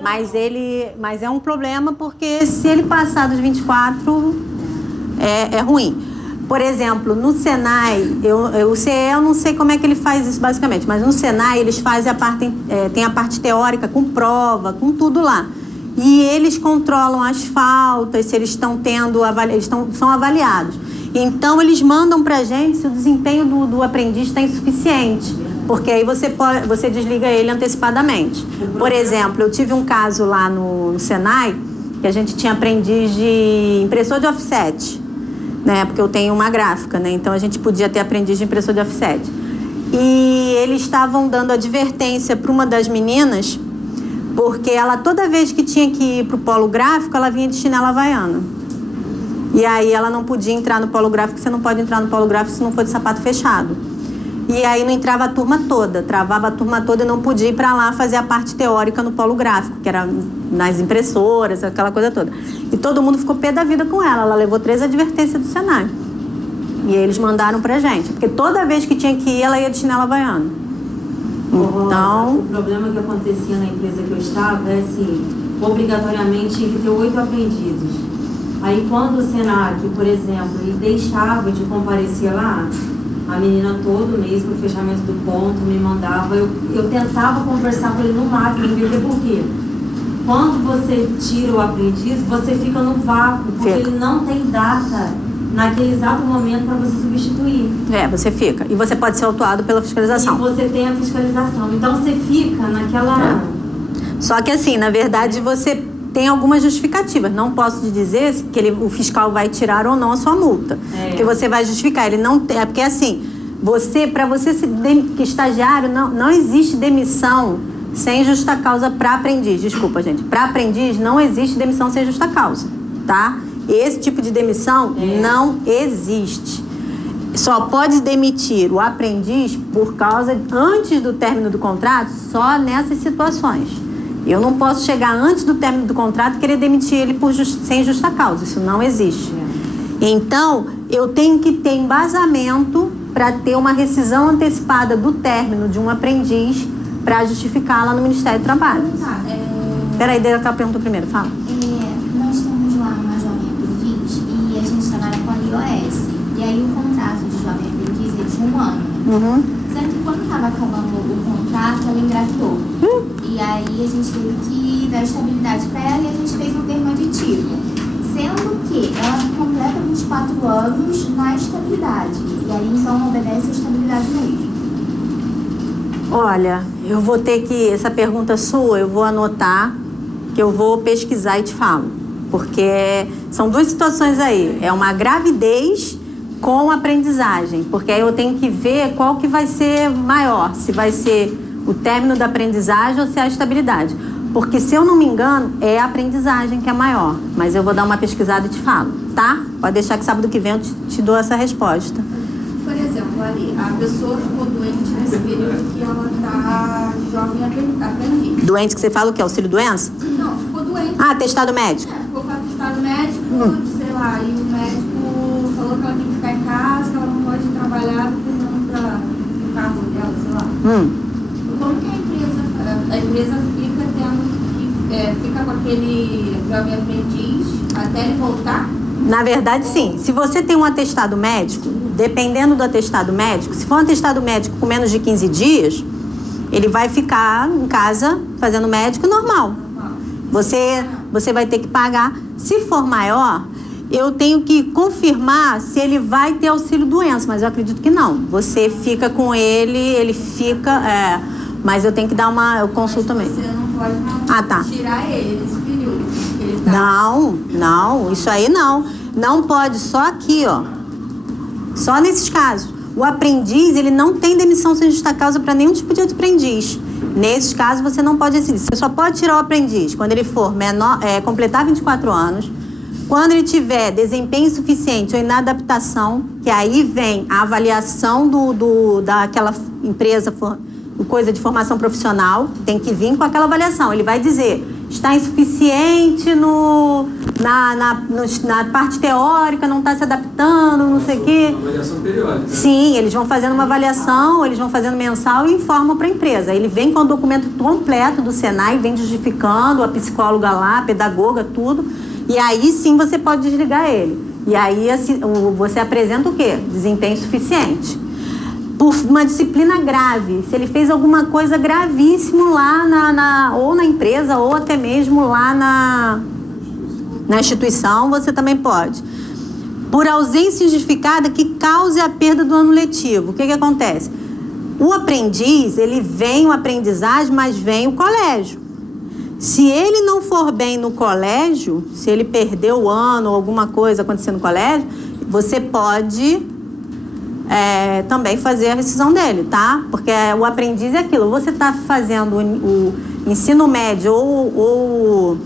Mas é um problema porque se ele passar dos 24, é ruim. Por exemplo, no Senai, o CE eu não sei como é que ele faz isso basicamente, mas no Senai eles fazem tem a parte teórica com prova, com tudo lá. E eles controlam as faltas, se eles estão são avaliados. Então eles mandam pra gente se o desempenho do aprendiz está insuficiente. Porque aí você desliga ele antecipadamente. Por exemplo, eu tive um caso lá no Senai, que a gente tinha aprendiz de impressor de offset, né? Porque eu tenho uma gráfica, né? Então a gente podia ter aprendiz de impressor de offset. E eles estavam dando advertência para uma das meninas, porque ela, toda vez que tinha que ir para o polo gráfico, ela vinha de chinela havaiana. E aí ela não podia entrar no polo gráfico, você não pode entrar no polo gráfico se não for de sapato fechado. E aí não entrava a turma toda, travava a turma toda e não podia ir para lá fazer a parte teórica no polo gráfico, que era nas impressoras, aquela coisa toda. E todo mundo ficou pé da vida com ela levou 3 advertências do Senai. E aí eles mandaram pra gente, porque toda vez que tinha que ir, ela ia de chinela havaiana. Então... O problema que acontecia na empresa que eu estava é assim, obrigatoriamente tinha que ter 8 aprendizes. Aí quando o Senac, por exemplo, ele deixava de comparecer lá, a menina todo mês para o fechamento do ponto me mandava, eu tentava conversar com ele no máximo, entender por quê? Quando você tira o aprendiz, você fica no vácuo, porque ele não tem data naquele exato momento para você substituir. Você fica. E você pode ser autuado pela fiscalização. E você tem a fiscalização. Então você fica naquela... Só que assim, na verdade, você tem algumas justificativas. Não posso te dizer que o fiscal vai tirar ou não a sua multa. Porque você vai justificar. Ele não tem... Porque assim, para você que estagiário, não existe demissão sem justa causa para aprendiz. Desculpa, gente. Para aprendiz não existe demissão sem justa causa, tá? Esse tipo de demissão não existe. Só pode demitir o aprendiz por causa, antes do término do contrato, só nessas situações. Eu não posso chegar antes do término do contrato e querer demitir ele sem justa causa. Isso não existe. Então, eu tenho que ter embasamento para ter uma rescisão antecipada do término de um aprendiz para justificar lá no Ministério do Trabalho. Peraí, deixa eu perguntar primeiro, fala. Nós estamos lá na Jovem Aprendiz e a gente trabalha com a IOS. E aí o contrato de Jovem Aprendiz é de 1 ano. Sendo que quando estava acabando o contrato, ela engravidou. E aí a gente teve que dar estabilidade para ela e a gente fez um termo aditivo. Sendo que ela completa 24 anos na estabilidade. E aí então obedece a estabilidade mesmo. Olha, eu vou ter que... Essa pergunta sua, eu vou anotar, que eu vou pesquisar e te falo. Porque são 2 situações aí. É uma gravidez com aprendizagem. Porque aí eu tenho que ver qual que vai ser maior. Se vai ser o término da aprendizagem ou se é a estabilidade. Porque, se eu não me engano, é a aprendizagem que é maior. Mas eu vou dar uma pesquisada e te falo, tá? Pode deixar que sábado que vem eu te dou essa resposta. Por exemplo, ali, a pessoa ficou doente nesse período que ela está jovem aprendiz. Doente que você fala o quê? Auxílio-doença? Não, ficou doente. Ah, atestado médico? Ficou com atestado médico, sei lá, e o médico falou que ela tem que ficar em casa, que ela não pode trabalhar cuidando do carro dela, sei lá. Como que a empresa fica fica com aquele jovem aprendiz até ele voltar? Na verdade, sim. Se você tem um atestado médico, dependendo do atestado médico, se for um atestado médico com menos de 15 dias, ele vai ficar em casa fazendo médico normal. Você vai ter que pagar. Se for maior, eu tenho que confirmar se ele vai ter auxílio-doença, mas eu acredito que não. Você fica com ele fica... mas eu tenho que dar eu consulto também. Você não pode tirar ele nesse período que ele tá. Não, isso aí não. Não pode, só aqui, ó. Só nesses casos. O aprendiz, ele não tem demissão sem justa causa para nenhum tipo de aprendiz. Nesses casos, você não pode decidir. Você só pode tirar o aprendiz quando ele for completar 24 anos, quando ele tiver desempenho insuficiente ou inadaptação, que aí vem a avaliação daquela empresa, coisa de formação profissional, tem que vir com aquela avaliação. Ele vai dizer, está insuficiente na parte teórica, não está se adaptando, não sei o quê. Uma avaliação periódica. Sim, eles vão fazendo uma avaliação, eles vão fazendo mensal e informam para a empresa. Ele vem com o documento completo do Senai, vem justificando, a psicóloga lá, a pedagoga, tudo. E aí sim você pode desligar ele. E aí você apresenta o quê? Desempenho insuficiente. Por uma disciplina grave, se ele fez alguma coisa gravíssima lá ou na empresa ou até mesmo lá na instituição, você também pode. Por ausência injustificada que cause a perda do ano letivo. O que acontece? O aprendiz, ele vem o aprendizagem, mas vem o colégio. Se ele não for bem no colégio, se ele perdeu o ano ou alguma coisa acontecendo no colégio, você pode também fazer a rescisão dele, tá? Porque o aprendiz é aquilo, você está fazendo o ensino médio ou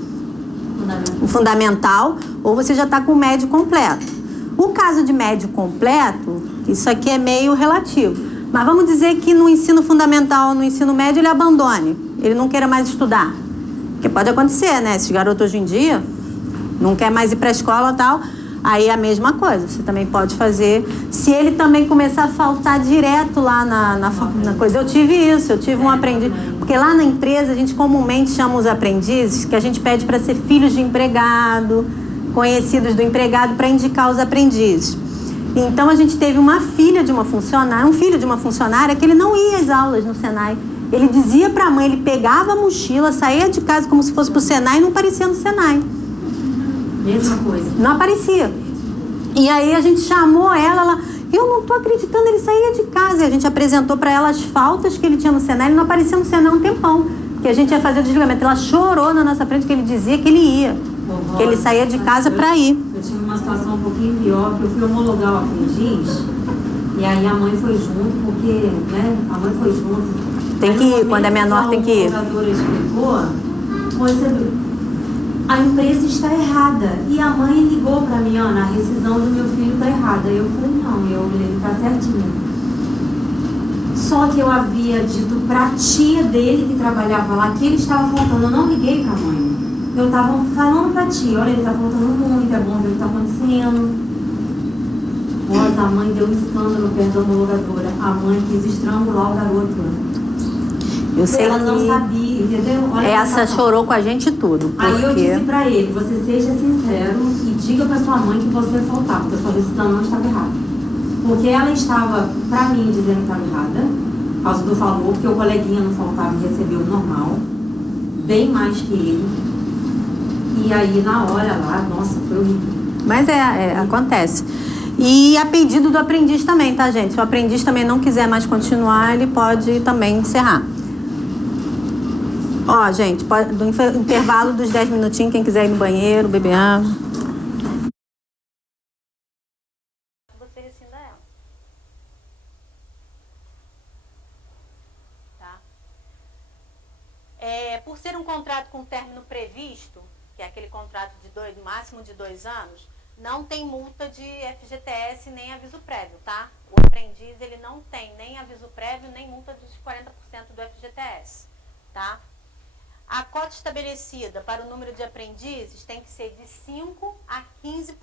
o fundamental, ou você já está com o médio completo. O caso de médio completo, isso aqui é meio relativo. Mas vamos dizer que no ensino fundamental, no ensino médio, ele abandone, ele não queira mais estudar. Porque pode acontecer, né? Esses garotos hoje em dia não quer mais ir para a escola e tal. Aí é a mesma coisa, você também pode fazer. Se ele também começar a faltar direto lá na coisa. Eu tive um aprendiz. Porque lá na empresa a gente comumente chama os aprendizes, que a gente pede para ser filhos de empregado, conhecidos do empregado, para indicar os aprendizes. Então a gente teve uma filha de uma funcionária, um filho de uma funcionária, que ele não ia às aulas no Senai. Ele dizia para a mãe, ele pegava a mochila, saía de casa como se fosse para o Senai e não aparecia no Senai. Mesma coisa. Não aparecia. E aí a gente chamou ela, eu não tô acreditando, ele saía de casa. E a gente apresentou para ela as faltas que ele tinha no Senai, ele não aparecia no Senai há um tempão. Que a gente ia fazer o desligamento. Ela chorou na nossa frente que ele dizia que ele ia. Que ele saía de casa para ir. Eu tive uma situação um pouquinho pior, que eu fui homologar o aprendiz, e aí a mãe foi junto, porque, né, a mãe foi junto. Tem que ir, quando é menor tem que ir. A homologadora explicou, a empresa está errada. E a mãe ligou para mim, Ana, a rescisão do meu filho está errada. Eu falei, não, ele está certinho. Só que eu havia dito para a tia dele que trabalhava lá que ele estava faltando. Eu não liguei para a mãe. Eu estava falando para a tia, olha, ele está faltando muito, é bom ver o que está acontecendo. Nossa, a mãe deu um escândalo perto da homologadora. A mãe quis estrangular o garoto. Eu sei ela que não sabia, entendeu? Olha, essa chorou com a gente tudo. Porque... Aí eu disse pra ele, você seja sincero e diga pra sua mãe que você faltar, porque a sua decisão não estava errada. Porque ela estava, pra mim, dizendo que estava errada, por causa do valor, porque o coleguinha não faltava e recebeu normal, bem mais que ele. E aí, na hora lá, nossa, foi horrível. Mas acontece. E a pedido do aprendiz também, tá, gente? Se o aprendiz também não quiser mais continuar, ele pode também encerrar. Ó, gente, do intervalo dos 10 minutinhos, quem quiser ir no banheiro, beber água. Você rescinda ela. Tá? Por ser um contrato com término previsto, que é aquele contrato no máximo de 2 anos, não tem multa de FGTS nem aviso prévio, tá? O aprendiz, ele não tem nem aviso prévio, nem multa dos 40% do FGTS, tá? A cota estabelecida para o número de aprendizes tem que ser de 5% a 15%.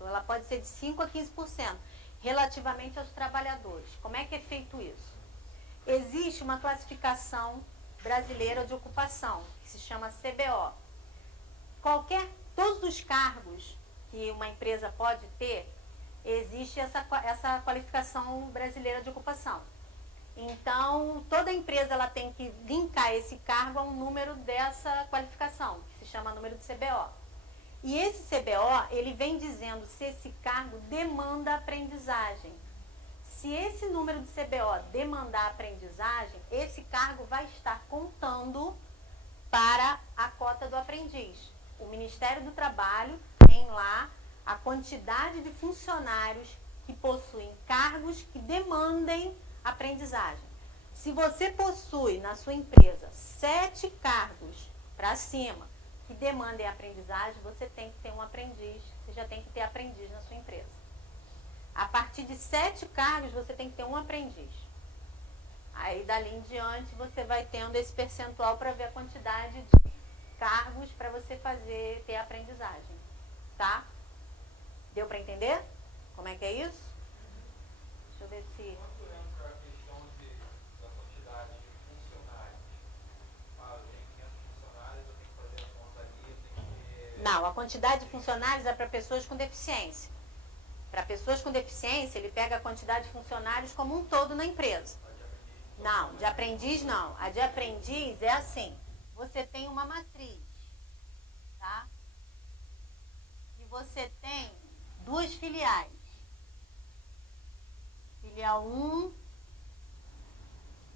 Ela pode ser de 5% a 15%, relativamente aos trabalhadores. Como é que é feito isso? Existe uma classificação brasileira de ocupação, que se chama CBO. Todos os cargos que uma empresa pode ter, existe essa qualificação brasileira de ocupação. Então, toda empresa ela tem que linkar esse cargo a um número dessa qualificação, que se chama número de CBO. E esse CBO, ele vem dizendo se esse cargo demanda aprendizagem. Se esse número de CBO demandar aprendizagem, esse cargo vai estar contando para a cota do aprendiz. O Ministério do Trabalho tem lá a quantidade de funcionários que possuem cargos que demandem aprendizagem. Se você possui na sua empresa 7 cargos para cima que demandem aprendizagem, você tem que ter um aprendiz, você já tem que ter aprendiz na sua empresa. A partir de 7 cargos, você tem que ter um aprendiz. Aí, dali em diante, você vai tendo esse percentual para ver a quantidade cargos para você ter a aprendizagem, tá? Deu para entender? Como é que é isso? Deixa eu ver se... Quanto entra a questão da quantidade de funcionários? Eu tenho 500 funcionários, eu tenho que fazer a conta ali, eu tenho que... Não, a quantidade de funcionários é para pessoas com deficiência. Para pessoas com deficiência, ele pega a quantidade de funcionários como um todo na empresa. Não, de aprendiz não. A de aprendiz é assim. Você tem uma matriz, tá? E você tem duas filiais. Filial 1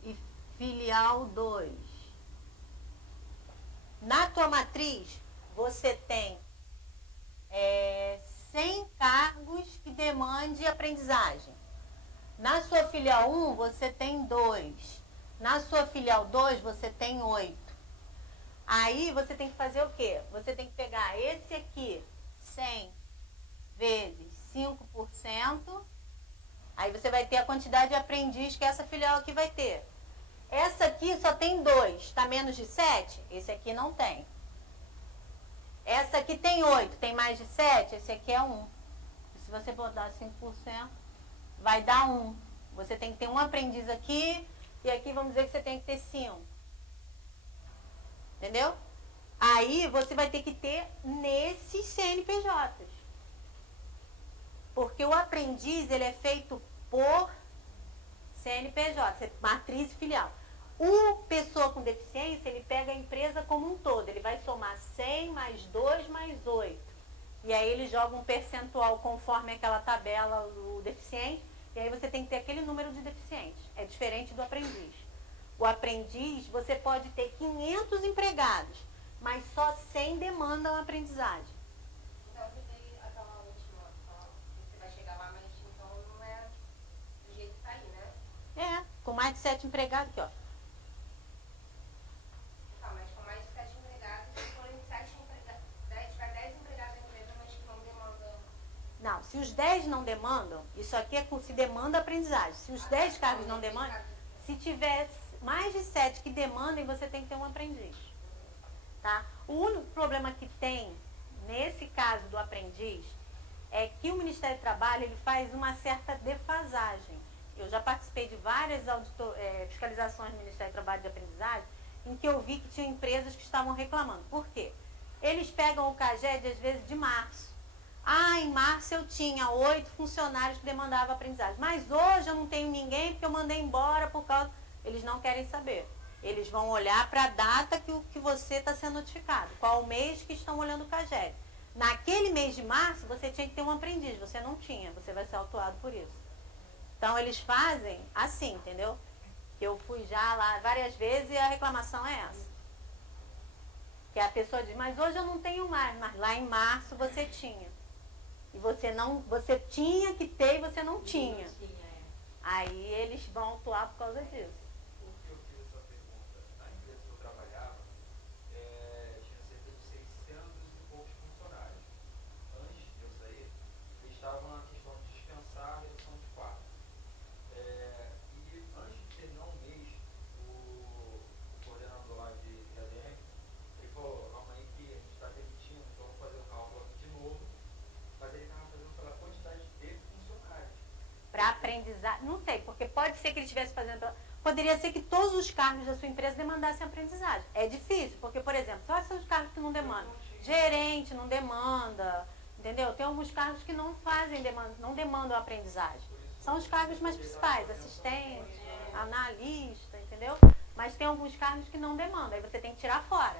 e filial 2. Na tua matriz, você tem 100 cargos que demande aprendizagem. Na sua filial 1, você tem 2. Na sua filial 2, você tem 8. Aí, você tem que fazer o quê? Você tem que pegar esse aqui, 100 vezes 5%. Aí você vai ter a quantidade de aprendiz que essa filial aqui vai ter. Essa aqui só tem 2. Está menos de 7? Esse aqui não tem. Essa aqui tem 8. Tem mais de 7? Esse aqui é 1. Se você botar 5%, vai dar 1. Você tem que ter um aprendiz aqui. E aqui vamos dizer que você tem que ter 5. Entendeu? Aí você vai ter que ter nesses CNPJs. Porque o aprendiz, ele é feito por CNPJ, matriz e filial. O pessoa com deficiência, ele pega a empresa como um todo. Ele vai somar 100 mais 2 mais 8. E aí ele joga um percentual conforme aquela tabela do deficiente. E aí você tem que ter aquele número de deficientes. É diferente do aprendiz. O aprendiz, você pode ter 500 empregados, mas só 100 demandam aprendizagem. Então, eu dei aquela última, você vai chegar lá, mas então não é do jeito que tá aí, né? Com mais de 7 empregados aqui, ó. Tá, mas com mais de 7 empregados, se forem 7 empregados, tiver 10 empregados na empresa, mas que não demandam. Não, se os 10 não demandam, isso aqui é se demanda aprendizagem. Se os 10 cargos não demandam, se tiver mais de 7 que demandem, você tem que ter um aprendiz. Tá? O único problema que tem nesse caso do aprendiz é que o Ministério do Trabalho ele faz uma certa defasagem. Eu já participei de várias fiscalizações do Ministério do Trabalho de aprendizagem em que eu vi que tinha empresas que estavam reclamando. Por quê? Eles pegam o CAGED às vezes de março. Em março eu tinha 8 funcionários que demandavam aprendizagem. Mas hoje eu não tenho ninguém porque eu mandei embora por causa... Eles não querem saber. Eles vão olhar para a data que você está sendo notificado. Qual o mês que estão olhando o CAGED. Naquele mês de março, você tinha que ter um aprendiz. Você não tinha. Você vai ser autuado por isso. Então, eles fazem assim, entendeu? Que eu fui já lá várias vezes e a reclamação é essa. Que a pessoa diz, mas hoje eu não tenho mais. Mas lá em março você tinha. E você tinha que ter e você não tinha. Aí eles vão autuar por causa disso. Por que eu fiz essa pergunta? Na empresa que eu trabalhava, tinha cerca de 600 e poucos funcionários. Antes de eu sair, eles estavam na questão de dispensar a redução de 4. E antes de terminar um mês, o coordenador lá de ADM, ele falou, calma aí que a gente está repetindo, então vamos fazer o cálculo aqui de novo. Mas ele estava fazendo pela quantidade de funcionários. Para aprendizar, não sei, porque pode ser que ele estivesse fazendo... Poderia ser que todos os cargos da sua empresa demandassem aprendizagem. É difícil, porque, por exemplo, só são os cargos que não demandam. Gerente não demanda, entendeu? Tem alguns cargos que não não demandam aprendizagem. São os cargos mais principais, assistente, analista, entendeu? Mas tem alguns cargos que não demandam, aí você tem que tirar fora.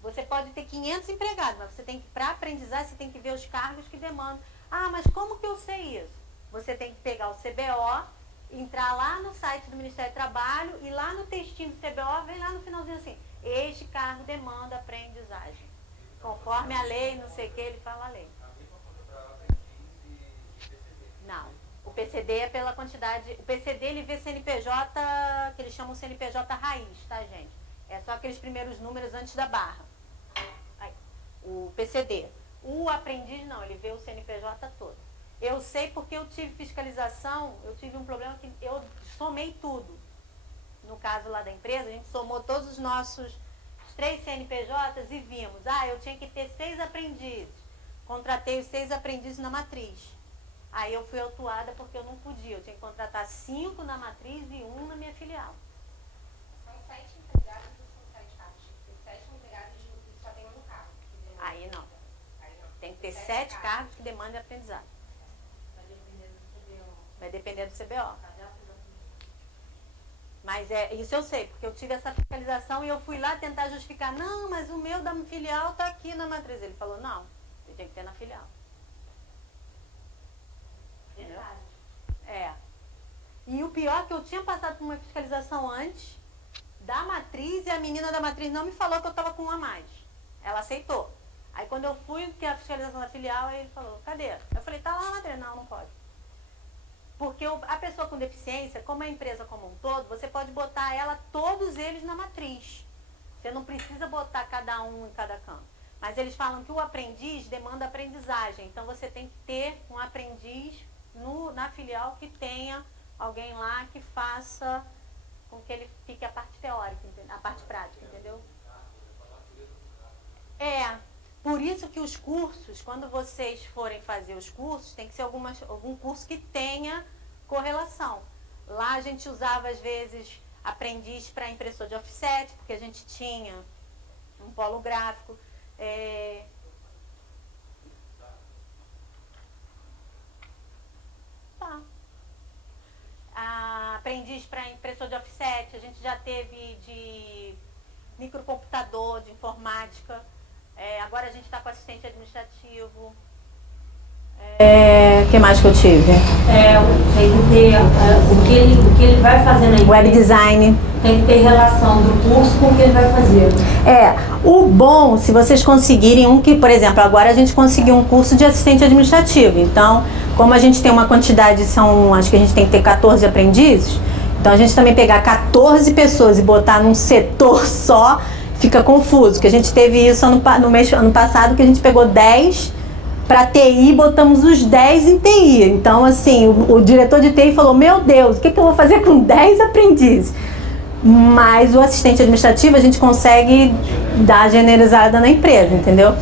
Você pode ter 500 empregados, mas você tem que, para aprendizar, você tem que ver os cargos que demandam. Mas como que eu sei isso? Você tem que pegar o CBO, entrar lá no site do Ministério do Trabalho e lá no textinho do CBO, vem lá no finalzinho assim, este cargo demanda aprendizagem. Conforme a lei, não sei o que, ele fala a lei. A mesma coisa para aprendiz e PCD. Não. O PCD é pela quantidade... O PCD, ele vê CNPJ, que eles chamam CNPJ raiz, tá, gente? É só aqueles primeiros números antes da barra. Aí, o PCD. O aprendiz, não, ele vê o CNPJ todo. Eu sei porque eu tive fiscalização, eu tive um problema que eu somei tudo. No caso lá da empresa, a gente somou todos os nossos 3 CNPJs e vimos, eu tinha que ter 6 aprendizes. Contratei os 6 aprendizes na matriz. Aí eu fui autuada porque eu não podia. Eu tinha que contratar 5 na matriz e 1 na minha filial. São 7 empregados ou são 7 cargos? Tem 7 empregados e só tem um cargo. Aí não. Tem que ter 7 cargos que demandem aprendizado. Vai depender do CBO. Mas isso eu sei, porque eu tive essa fiscalização e eu fui lá tentar justificar. Não, mas o meu da filial está aqui na matriz. Ele falou, não, você tem que ter na filial. Entendeu? E o pior é que eu tinha passado por uma fiscalização antes da matriz e a menina da matriz não me falou que eu estava com um a mais. Ela aceitou. Aí quando eu fui, que a fiscalização da filial, aí ele falou, cadê? Eu falei, tá lá na matriz. Não pode. Porque a pessoa com deficiência, como a empresa como um todo, você pode botar todos eles na matriz. Você não precisa botar cada um em cada canto. Mas eles falam que o aprendiz demanda aprendizagem. Então você tem que ter um aprendiz na filial que tenha alguém lá que faça com que ele fique a parte teórica, a parte prática, entendeu? Por isso que os cursos, quando vocês forem fazer os cursos, tem que ser algum curso que tenha correlação. Lá a gente usava, às vezes, aprendiz para impressor de offset, porque a gente tinha um polo gráfico. Aprendiz para impressor de offset, a gente já teve de microcomputador, de informática. Agora a gente está com assistente administrativo. O que mais que eu tive? Tem que ter o que ele vai fazer na empresa. Web design. Tem que ter relação do curso com o que ele vai fazer. O bom, se vocês conseguirem por exemplo, agora a gente conseguiu um curso de assistente administrativo. Então, como a gente tem uma quantidade, acho que a gente tem que ter 14 aprendizes, então a gente também pegar 14 pessoas e botar num setor só, fica confuso, porque a gente teve isso ano passado, que a gente pegou 10 para TI, botamos os 10 em TI. Então, assim, o diretor de TI falou, meu Deus, o que eu vou fazer com 10 aprendizes? Mas o assistente administrativo a gente consegue dar generalizada na empresa, entendeu?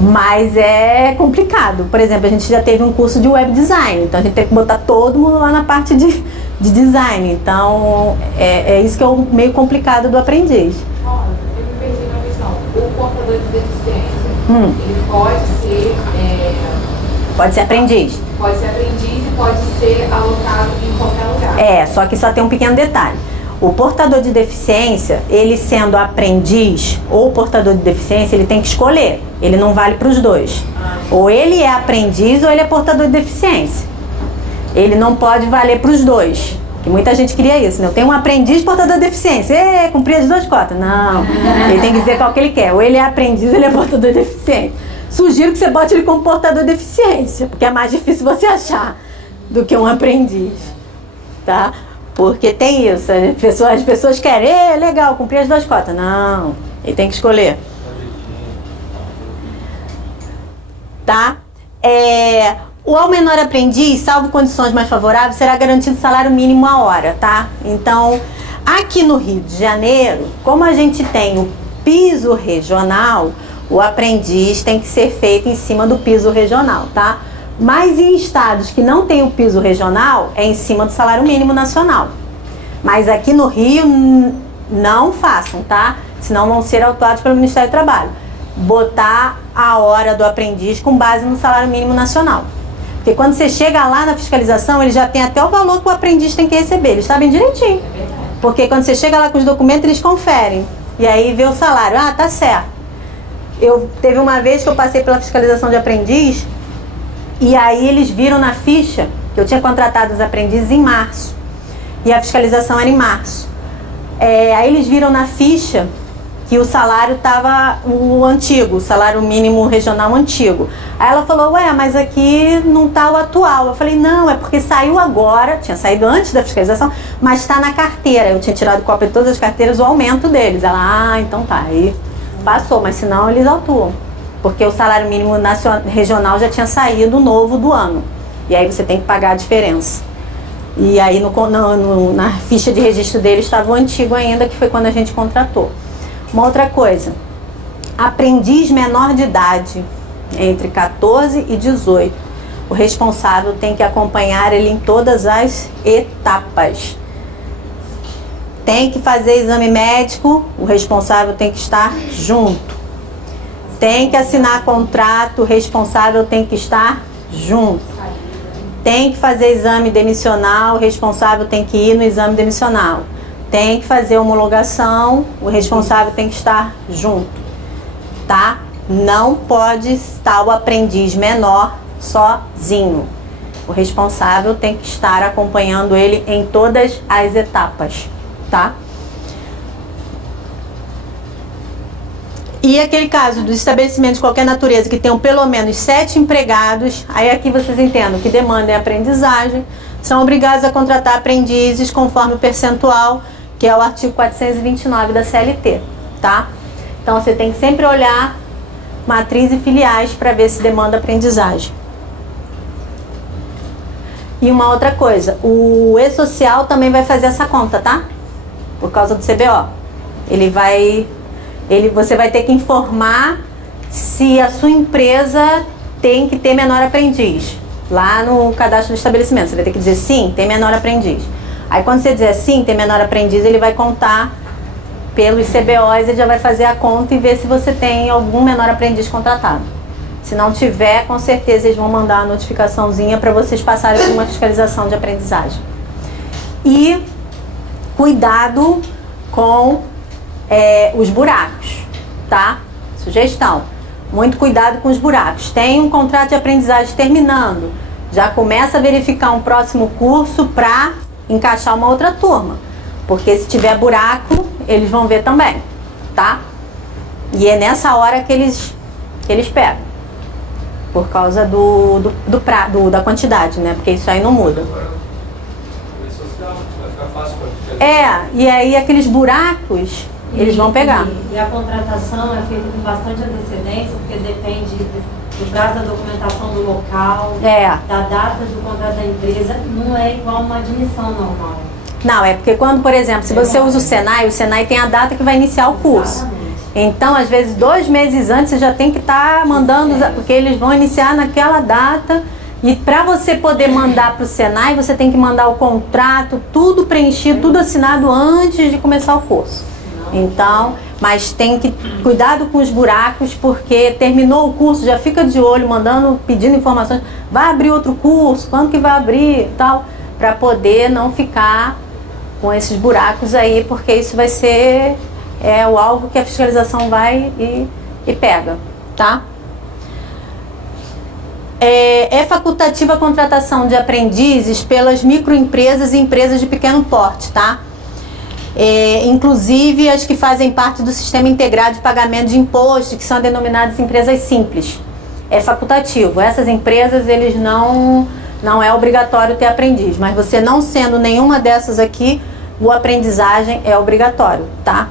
Mas é complicado. Por exemplo, a gente já teve um curso de web design, então a gente tem que botar todo mundo lá na parte de design. Então, é isso que é o meio complicado do aprendiz. Olha, eu me perdi na questão. O portador de deficiência, ele pode ser... Pode ser aprendiz. Pode ser aprendiz e pode ser alocado em qualquer lugar. Só que só tem um pequeno detalhe. O portador de deficiência, ele sendo aprendiz ou portador de deficiência, ele tem que escolher. Ele não vale para os dois. Ou ele é aprendiz ou ele é portador de deficiência. Ele não pode valer para os dois. Que muita gente queria isso, né? Eu tenho um aprendiz portador de deficiência. Cumprir as 2 cotas. Não. Ele tem que dizer qual que ele quer. Ou ele é aprendiz ou ele é portador de deficiência. Sugiro que você bote ele como portador de deficiência, porque é mais difícil você achar do que um aprendiz. Tá? Porque tem isso, as pessoas querem, legal, cumprir as 2 cotas. Não, ele tem que escolher. Tá? O ao menor aprendiz, salvo condições mais favoráveis, será garantido salário mínimo a hora, tá? Então, aqui no Rio de Janeiro, como a gente tem o piso regional, o aprendiz tem que ser feito em cima do piso regional, tá? Mas em estados que não tem o piso regional, é em cima do salário mínimo nacional. Mas aqui no Rio, não façam, tá? Senão vão ser autuados pelo Ministério do Trabalho. Botar a hora do aprendiz com base no salário mínimo nacional. Porque quando você chega lá na fiscalização, ele já tem até o valor que o aprendiz tem que receber. Eles sabem direitinho. Porque quando você chega lá com os documentos, eles conferem. E aí vê o salário. Tá certo. Teve uma vez que eu passei pela fiscalização de aprendiz, e aí eles viram na ficha que eu tinha contratado os aprendizes em março. E a fiscalização era em março. Aí eles viram na ficha que o salário estava o antigo, o salário mínimo regional antigo. Aí ela falou, mas aqui não está o atual. Eu falei, não, é porque saiu agora, tinha saído antes da fiscalização, mas está na carteira. Eu tinha tirado cópia de todas as carteiras, o aumento deles. Ela, então tá, aí passou, mas senão eles autuam. Porque o salário mínimo regional já tinha saído novo do ano. E aí você tem que pagar a diferença. E aí na ficha de registro deles estava o antigo ainda, que foi quando a gente contratou. Uma outra coisa, aprendiz menor de idade, entre 14 e 18. O responsável tem que acompanhar ele em todas as etapas. Tem que fazer exame médico, o responsável tem que estar junto. Tem que assinar contrato, o responsável tem que estar junto. Tem que fazer exame demissional, o responsável tem que ir no exame demissional. Tem que fazer homologação, o responsável tem que estar junto, tá? Não pode estar o aprendiz menor sozinho. O responsável tem que estar acompanhando ele em todas as etapas, tá? E aquele caso do estabelecimento de qualquer natureza que tenham pelo menos 7 empregados, aí aqui vocês entendam que demanda e aprendizagem, são obrigados a contratar aprendizes conforme o percentual, que é o artigo 429 da CLT, tá? Então você tem que sempre olhar matriz e filiais para ver se demanda aprendizagem. E uma outra coisa, o E-Social também vai fazer essa conta, tá? Por causa do CBO. Você vai ter que informar se a sua empresa tem que ter menor aprendiz. Lá no cadastro do estabelecimento, você vai ter que dizer sim, tem menor aprendiz. Aí quando você dizer sim, tem menor aprendiz, ele vai contar pelos CBOs, ele já vai fazer a conta e ver se você tem algum menor aprendiz contratado. Se não tiver, com certeza eles vão mandar a notificaçãozinha para vocês passarem por uma fiscalização de aprendizagem. E cuidado com os buracos, tá? Sugestão, muito cuidado com os buracos. Tem um contrato de aprendizagem terminando, já começa a verificar um próximo curso para encaixar uma outra turma, porque se tiver buraco, eles vão ver também, tá? E é nessa hora que eles pegam, por causa da quantidade, né? Porque isso aí não muda. E aí aqueles buracos eles vão pegar. E a contratação é feita com bastante antecedência, porque depende do prazo da documentação do local, da data do contrato da empresa, não é igual uma admissão normal. Não, é porque quando, por exemplo, se você usa o Senai tem a data que vai iniciar o curso. Exatamente. Então, às vezes, 2 meses antes, você já tem que estar mandando, porque eles vão iniciar naquela data. E para você poder mandar para o Senai, você tem que mandar o contrato, tudo preenchido, tudo assinado antes de começar o curso. Então, mas tem que cuidado com os buracos, porque terminou o curso, já fica de olho, pedindo informações. Vai abrir outro curso? Quando que vai abrir? Tal, para poder não ficar com esses buracos aí, porque isso vai ser o alvo que a fiscalização vai e pega, tá? É facultativa a contratação de aprendizes pelas microempresas e empresas de pequeno porte, tá? Inclusive as que fazem parte do sistema integrado de pagamento de imposto, que são denominadas empresas simples. É facultativo. Essas empresas, eles não é obrigatório ter aprendiz, mas você não sendo nenhuma dessas aqui, a aprendizagem é obrigatório, tá?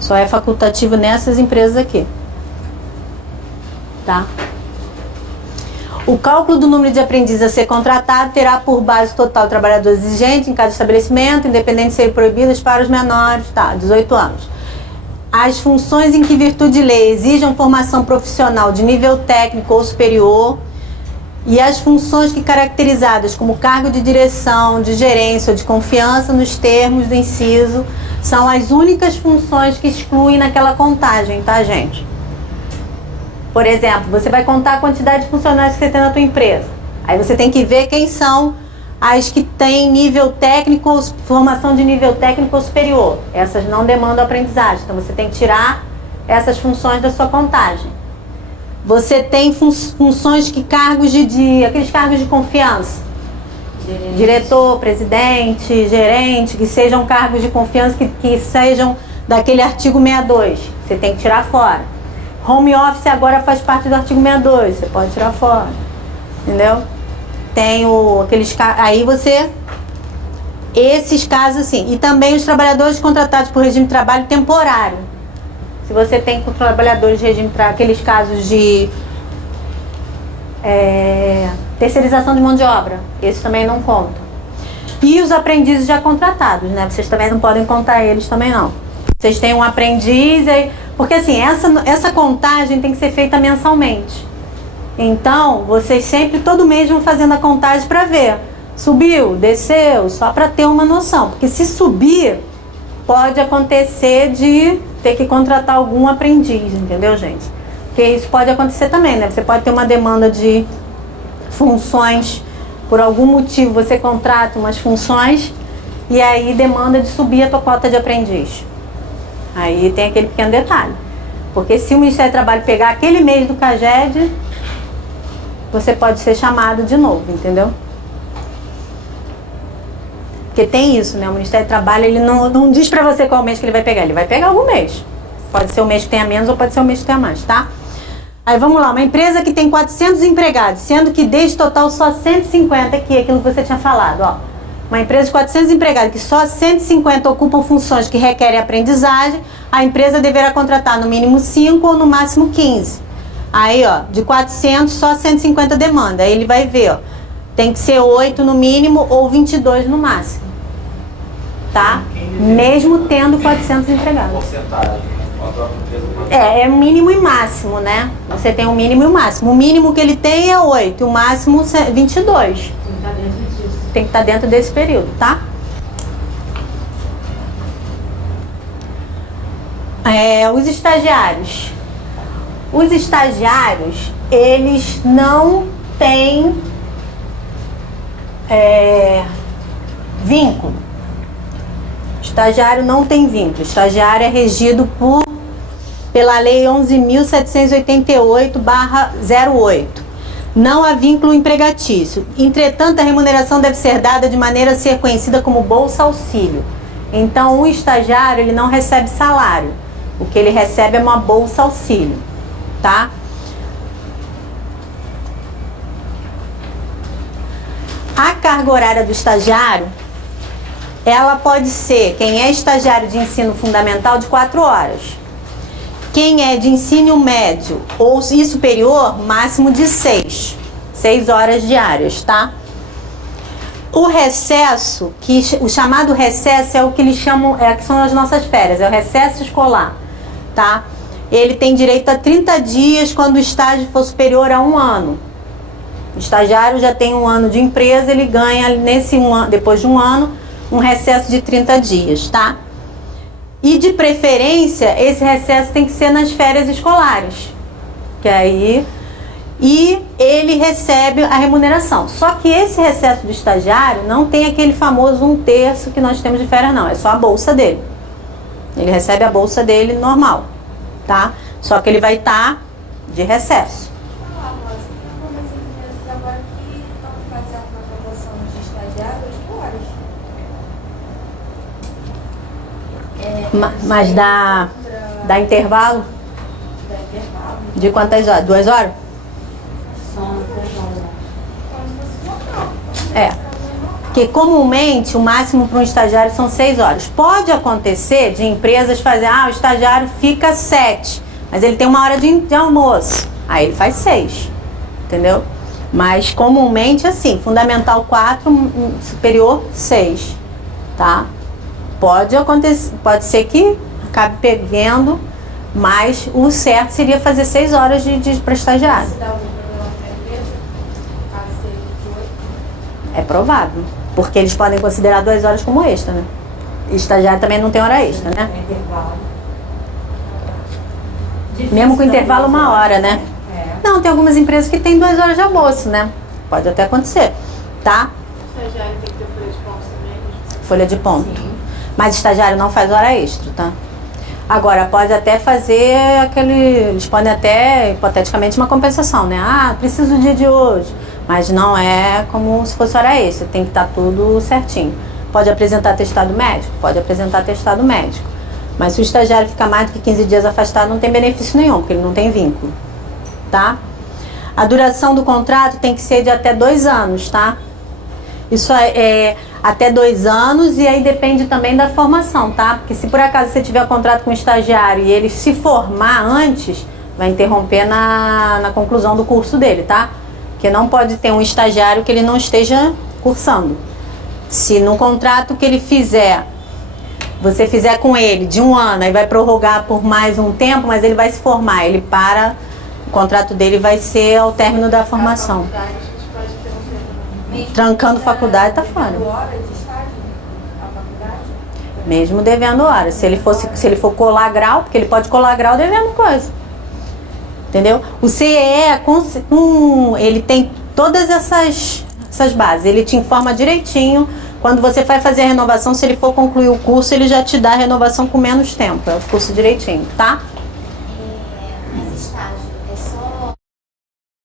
Só é facultativo nessas empresas aqui, tá? O cálculo do número de aprendizes a ser contratado terá por base total trabalhadores exigentes em cada estabelecimento, independente de serem proibidas para os menores, tá, 18 anos. As funções em que, em virtude de lei, exijam formação profissional de nível técnico ou superior e as funções que caracterizadas como cargo de direção, de gerência ou de confiança nos termos do inciso são as únicas funções que excluem naquela contagem, tá, gente? Por exemplo, você vai contar a quantidade de funcionários que você tem na tua empresa. Aí você tem que ver quem são as que têm nível técnico ou formação de nível técnico ou superior. Essas não demandam aprendizagem. Então você tem que tirar essas funções da sua contagem. Você tem funções que aqueles cargos de confiança. Diretor, presidente, gerente, que sejam cargos de confiança que sejam daquele artigo 62. Você tem que tirar fora. Home office agora faz parte do artigo 62, você pode tirar fora, entendeu? Tem aqueles aí esses casos assim, e também os trabalhadores contratados por regime de trabalho temporário. Se você tem com trabalhadores de regime de trabalho, aqueles casos de terceirização de mão de obra, esses também não contam. E os aprendizes já contratados, né? Vocês também não podem contar eles também não. Vocês têm um aprendiz, porque assim, essa contagem tem que ser feita mensalmente. Então, vocês sempre, todo mês, vão fazendo a contagem para ver. Subiu, desceu, só para ter uma noção. Porque se subir, pode acontecer de ter que contratar algum aprendiz, entendeu, gente? Porque isso pode acontecer também, né? Você pode ter uma demanda de funções, por algum motivo você contrata umas funções e aí demanda de subir a tua cota de aprendiz. Aí tem aquele pequeno detalhe. Porque se o Ministério do Trabalho pegar aquele mês do CAGED, você pode ser chamado de novo, entendeu? Porque tem isso, né? O Ministério do Trabalho, ele não diz pra você qual mês que ele vai pegar. Ele vai pegar algum mês. Pode ser o mês que tenha menos ou pode ser o mês que tenha mais, tá? Aí vamos lá, uma empresa que tem 400 empregados, sendo que desse total só 150 aqui, aquilo que você tinha falado, ó. Uma empresa de 400 empregados, que só 150 ocupam funções que requerem aprendizagem, a empresa deverá contratar no mínimo 5 ou no máximo 15. Aí, ó, de 400, só 150 demanda. Aí ele vai ver, ó, tem que ser 8 no mínimo ou 22 no máximo, tá? Mesmo tendo 400 empregados. Porcentagem. É mínimo e máximo, né? Você tem o mínimo e o máximo. O mínimo que ele tem é 8, o máximo 22. Tem que estar dentro desse período, tá? Os estagiários. Os estagiários, eles não têm vínculo. Estagiário não tem vínculo. Estagiário é regido pela Lei 11.788/08. Não há vínculo empregatício. Entretanto, a remuneração deve ser dada de maneira a ser conhecida como bolsa auxílio. Então, o estagiário, ele não recebe salário. O que ele recebe é uma bolsa auxílio, tá? A carga horária do estagiário, ela pode ser, quem é estagiário de ensino fundamental, de 4 horas. Quem é de ensino médio ou e superior, máximo de 6 horas diárias, tá? O recesso, o chamado recesso é o que eles chamam, que são as nossas férias, é o recesso escolar, tá? Ele tem direito a 30 dias quando o estágio for superior a 1 ano. O estagiário já tem 1 ano de empresa, ele ganha depois de 1 ano, um recesso de 30 dias, tá? E de preferência, esse recesso tem que ser nas férias escolares. E ele recebe a remuneração. Só que esse recesso do estagiário não tem aquele famoso 1/3 que nós temos de férias, não. É só a bolsa dele. Ele recebe a bolsa dele normal, tá? Só que ele vai estar de recesso. Agora que estão fazendo uma promoção de estagiário, 8 horas. Mas dá intervalo? Dá intervalo. De quantas horas? 2 horas? Porque comumente o máximo para um estagiário são 6 horas. Pode acontecer de empresas fazer, o estagiário fica 7, mas ele tem 1 hora de almoço. Aí ele faz 6, entendeu? Mas comumente assim, fundamental 4, superior 6, tá? Pode acontecer, pode ser que acabe pegando, mas o certo seria fazer 6 horas para estagiário. Se dá algum problema para a empresa, a ser de 8. É provável, porque eles podem considerar 2 horas como extra, né? E estagiário também não tem hora extra, né? Mesmo com intervalo 1 hora, né? Não, tem algumas empresas que tem 2 horas de almoço, né? Pode até acontecer, tá? Estagiário tem que ter folha de ponto também? Folha de ponto. Mas estagiário não faz hora extra, tá? Agora, pode até fazer eles podem até, hipoteticamente, uma compensação, né? Preciso do dia de hoje. Mas não é como se fosse hora extra, tem que estar tudo certinho. Pode apresentar atestado médico? Pode apresentar atestado médico. Mas se o estagiário ficar mais do que 15 dias afastado, não tem benefício nenhum, porque ele não tem vínculo, tá? A duração do contrato tem que ser de até 2 anos, tá? Isso é até 2 anos e aí depende também da formação, tá? Porque se por acaso você tiver contrato com um estagiário e ele se formar antes, vai interromper na conclusão do curso dele, tá? Porque não pode ter um estagiário que ele não esteja cursando. Se no contrato que ele fizer você fizer com ele de 1 ano, aí vai prorrogar por mais um tempo, mas ele vai se formar, ele para, o contrato dele vai ser ao término da formação. A gente pode ter um termo. Trancando faculdade, tá fora. Horas de estágio na faculdade? Mesmo devendo horas. Se ele for colar grau, porque ele pode colar grau devendo coisa. Entendeu? O CEE, ele tem todas essas bases. Ele te informa direitinho. Quando você vai fazer a renovação, se ele for concluir o curso, ele já te dá a renovação com menos tempo. É o curso direitinho, tá? Nesse estágio,